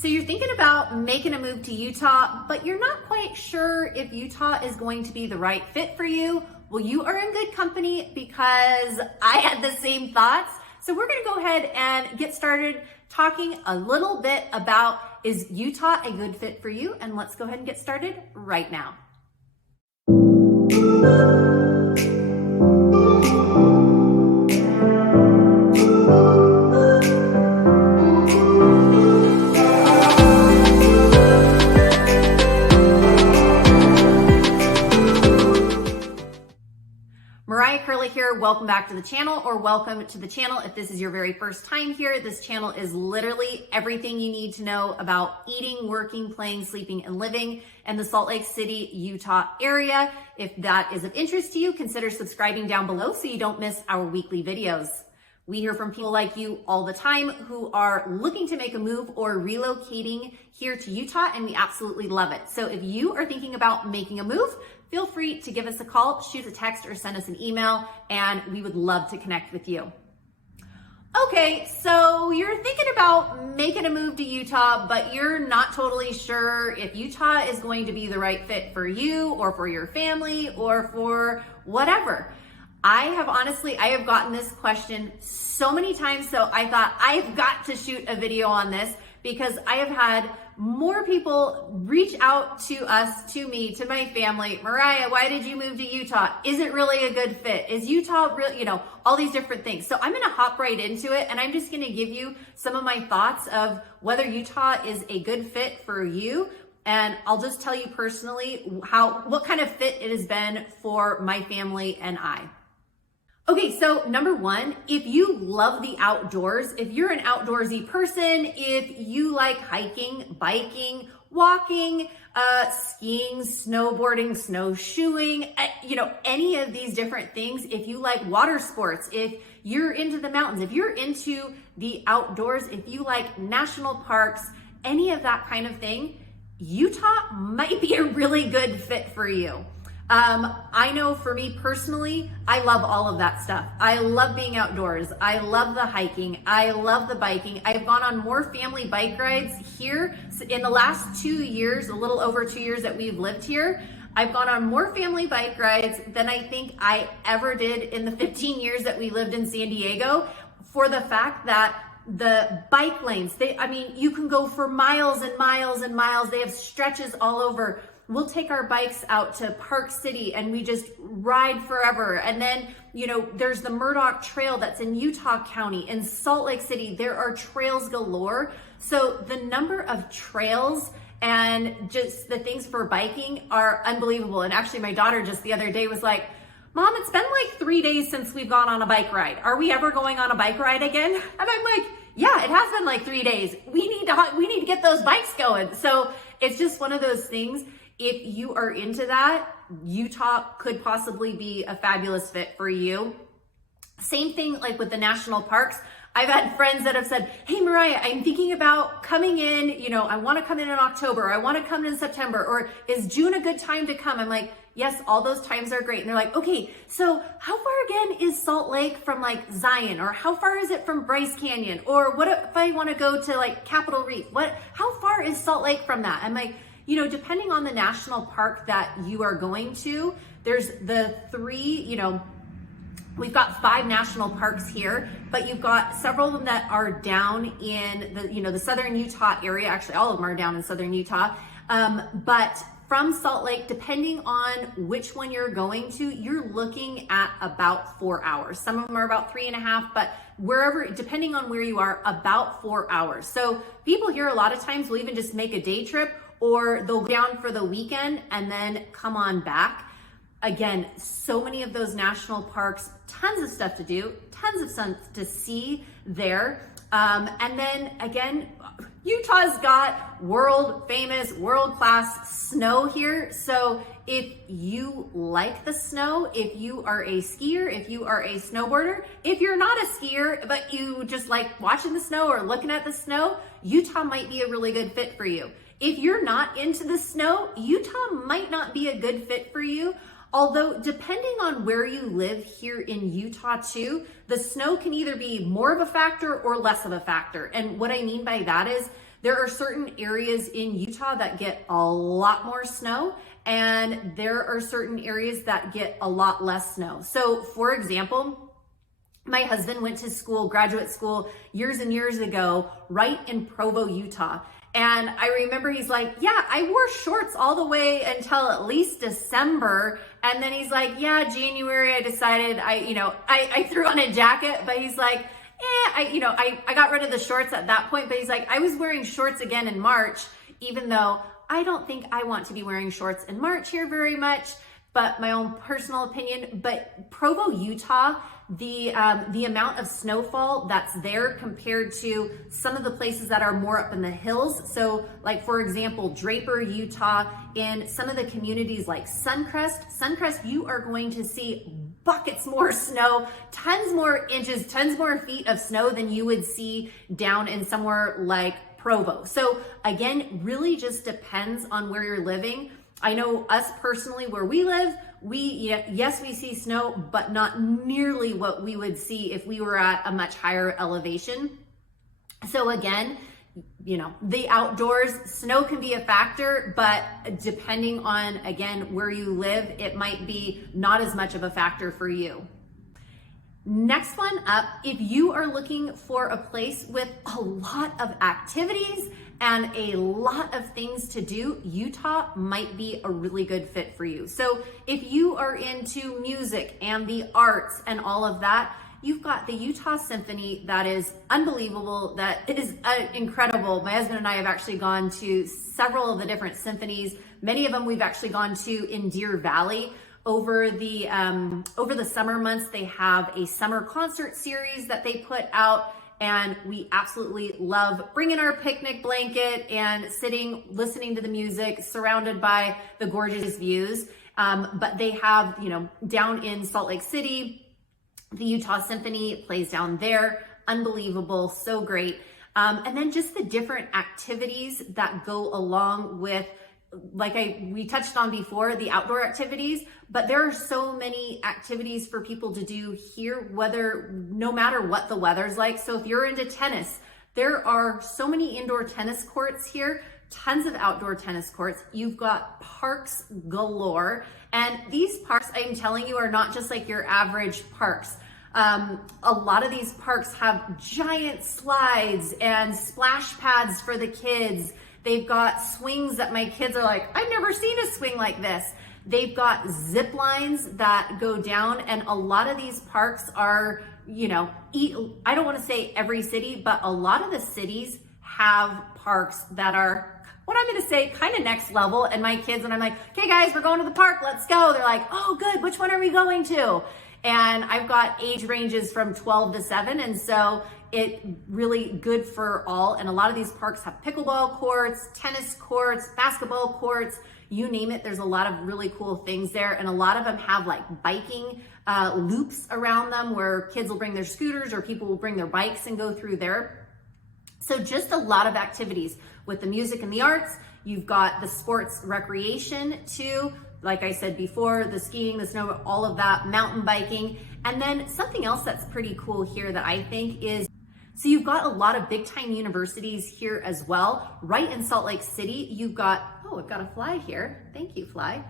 So you're thinking about making a move to Utah, but you're not quite sure if Utah is going to be the right fit for you. Well, you are in good company because I had the same thoughts. So we're gonna go ahead and get started talking a little bit about, is Utah a good fit for you? And let's go ahead and get started right now. Mariah Koehle here. Welcome back to the channel, or welcome to the channel if this is your very first time here. This channel is literally everything you need to know about eating, working, playing, sleeping, and living in the Salt Lake City, Utah area. If that is of interest to you, consider subscribing down below so you don't miss our weekly videos. We hear from people like you all the time who are looking to make a move or relocating here to Utah, and we absolutely love it. So if you are thinking about making a move, feel free to give us a call, shoot a text, or send us an email, and we would love to connect with you. Okay, so you're thinking about making a move to Utah, but you're not totally sure if Utah is going to be the right fit for you or for your family or for whatever. I have gotten this question so many times, so I thought I've got to shoot a video on this because I have had more people reach out to us, to me, to my family. Mariah, why did you move to Utah? Is it really a good fit? Is Utah real? All these different things. So I'm gonna hop right into it, and I'm just gonna give you some of my thoughts of whether Utah is a good fit for you. And I'll just tell you personally what kind of fit it has been for my family and I. Okay, so number one, if you love the outdoors, if you're an outdoorsy person, if you like hiking, biking, walking, skiing, snowboarding, snowshoeing, any of these different things, if you like water sports, if you're into the mountains, if you're into the outdoors, if you like national parks, any of that kind of thing, Utah might be a really good fit for you. I know for me personally, I love all of that stuff. I love being outdoors. I love the hiking. I love the biking. I've gone on more family bike rides here in the last 2 years, a little over 2 years that we've lived here. I've gone on more family bike rides than I think I ever did in the 15 years that we lived in San Diego, for the fact that the bike lanes, you can go for miles and miles and miles. They have stretches all over. We'll take our bikes out to Park City and we just ride forever. And then, there's the Murdoch Trail that's in Utah County. In Salt Lake City, there are trails galore. So the number of trails and just the things for biking are unbelievable. And actually my daughter just the other day was like, Mom, it's been like 3 days since we've gone on a bike ride. Are we ever going on a bike ride again? And I'm like, yeah, it has been like 3 days. We need to get those bikes going. So it's just one of those things. If you are into that, Utah could possibly be a fabulous fit for you. Same thing like with the national parks. I've had friends that have said, hey Mariah, I'm thinking about coming in, I want to come in October, I want to come in September, or is June a good time to come? I'm like, yes, all those times are great. And they're like, okay, so how far again is Salt Lake from like Zion? Or how far is it from Bryce Canyon? Or what if I want to go to like Capitol Reef? How far is Salt Lake from that? I'm like, depending on the national park that you are going to, there's the three, we've got 5 national parks here, but you've got several of them that are down in the southern Utah area. Actually, all of them are down in southern Utah. But from Salt Lake, depending on which one you're going to, you're looking at about 4 hours. Some of them are about 3.5, but depending on where you are, about 4 hours. So people here a lot of times will even just make a day trip, or they'll go down for the weekend and then come on back. Again, so many of those national parks, tons of stuff to do, tons of stuff to see there. And then again, Utah's got world famous, world-class snow here. So if you like the snow, if you are a skier, if you are a snowboarder, if you're not a skier, but you just like watching the snow or looking at the snow, Utah might be a really good fit for you. If you're not into the snow, Utah might not be a good fit for you. Although depending on where you live here in Utah too, the snow can either be more of a factor or less of a factor. And what I mean by that is There are certain areas in Utah that get a lot more snow, and there are certain areas that get a lot less snow. So for example, my husband went to school, graduate school, years and years ago, right in Provo, Utah. And I remember he's like, yeah, I wore shorts all the way until at least December. And then he's like, yeah, January, I decided I threw on a jacket, but he's like, I got rid of the shorts at that point. But he's like, I was wearing shorts again in March, even though I don't think I want to be wearing shorts in March here very much, but my own personal opinion. But Provo, Utah, the amount of snowfall that's there compared to some of the places that are more up in the hills. So like, for example, Draper, Utah, in some of the communities like Suncrest, you are going to see buckets more snow, tons more inches, tons more feet of snow than you would see down in somewhere like Provo. So again, really just depends on where you're living. I know us personally, where we live, yes, we see snow, but not nearly what we would see if we were at a much higher elevation. So again, the outdoors, snow can be a factor, but depending on, again, where you live, it might be not as much of a factor for you. Next one up, if you are looking for a place with a lot of activities and a lot of things to do, Utah might be a really good fit for you. So if you are into music and the arts and all of that, you've got the Utah Symphony that is unbelievable, that is incredible. My husband and I have actually gone to several of the different symphonies. Many of them we've actually gone to in Deer Valley. Over the summer months, they have a summer concert series that they put out, and we absolutely love bringing our picnic blanket and sitting, listening to the music, surrounded by the gorgeous views. But they have, down in Salt Lake City, the Utah Symphony plays down there. Unbelievable, so great. And then just the different activities that go along with, like we touched on before, the outdoor activities, but there are so many activities for people to do here, no matter what the weather's like. So if you're into tennis, there are so many indoor tennis courts here, tons of outdoor tennis courts. You've got parks galore. And these parks, I'm telling you, are not just like your average parks. A lot of these parks have giant slides and splash pads for the kids. They've got swings that my kids are like, I've never seen a swing like this. They've got zip lines that go down, and a lot of these parks are, I don't want to say every city, but a lot of the cities have parks that are, what I'm going to say, kind of next level. And my kids, and I'm like, okay guys, we're going to the park, let's go. They're like, oh good, which one are we going to? And I've got age ranges from 12 to 7. And so it really good for all. And a lot of these parks have pickleball courts, tennis courts, basketball courts, you name it. There's a lot of really cool things there. And a lot of them have like biking loops around them where kids will bring their scooters or people will bring their bikes and go through there. So just a lot of activities with the music and the arts. You've got the sports recreation too. Like I said before, the skiing, the snow, all of that, mountain biking. And then something else that's pretty cool here that I think is, so you've got a lot of big time universities here as well. Right in Salt Lake City, you've got, oh, I've got a fly here. Thank you, fly.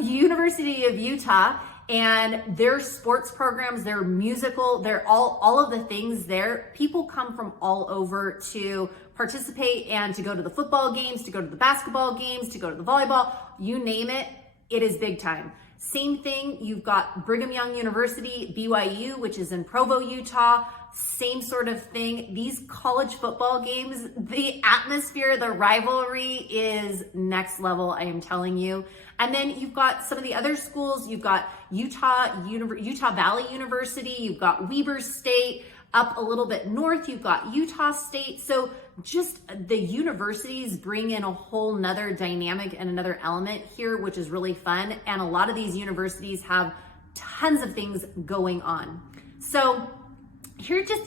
University of Utah, and their sports programs, their musical, they're all of the things there. People come from all over to participate and to go to the football games, to go to the basketball games, to go to the volleyball, you name it, it is big time. Same thing, you've got Brigham Young University, BYU, which is in Provo, Utah. Same sort of thing. These college football games, the atmosphere, the rivalry is next level, I am telling you. And then you've got some of the other schools. You've got Utah Valley University. You've got Weber State. Up a little bit north, you've got Utah State. So just the universities bring in a whole nother dynamic and another element here, which is really fun. And a lot of these universities have tons of things going on. So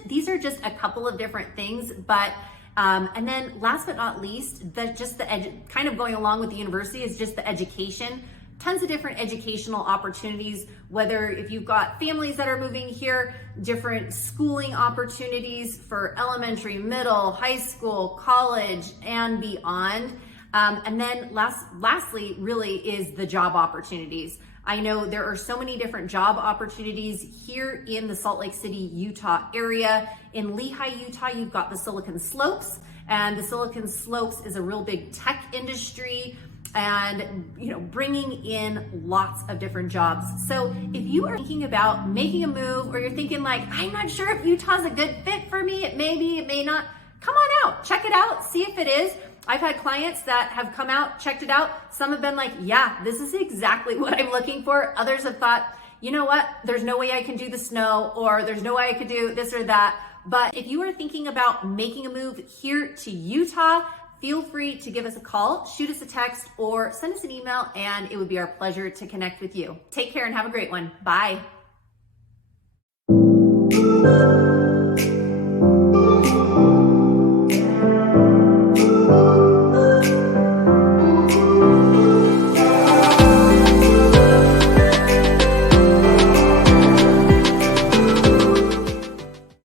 these are just a couple of different things, but and then last but not least, kind of going along with the university is just the education. tons of different educational opportunities, whether if you've got families that are moving here, different schooling opportunities for elementary, middle, high school, college, and beyond. And then lastly, really is the job opportunities. I know there are so many different job opportunities here in the Salt Lake City, Utah area. In Lehi, Utah, you've got the Silicon Slopes, and the Silicon Slopes is a real big tech industry and bringing in lots of different jobs. So if you are thinking about making a move, or you're thinking like, I'm not sure if Utah's a good fit for me, it may be, it may not, come on out, check it out, see if it is. I've had clients that have come out, checked it out. Some have been like, yeah, this is exactly what I'm looking for. Others have thought, you know what, there's no way I can do the snow, or there's no way I could do this or that. But if you are thinking about making a move here to Utah, feel free to give us a call, shoot us a text, or send us an email, and it would be our pleasure to connect with you. Take care and have a great one. Bye.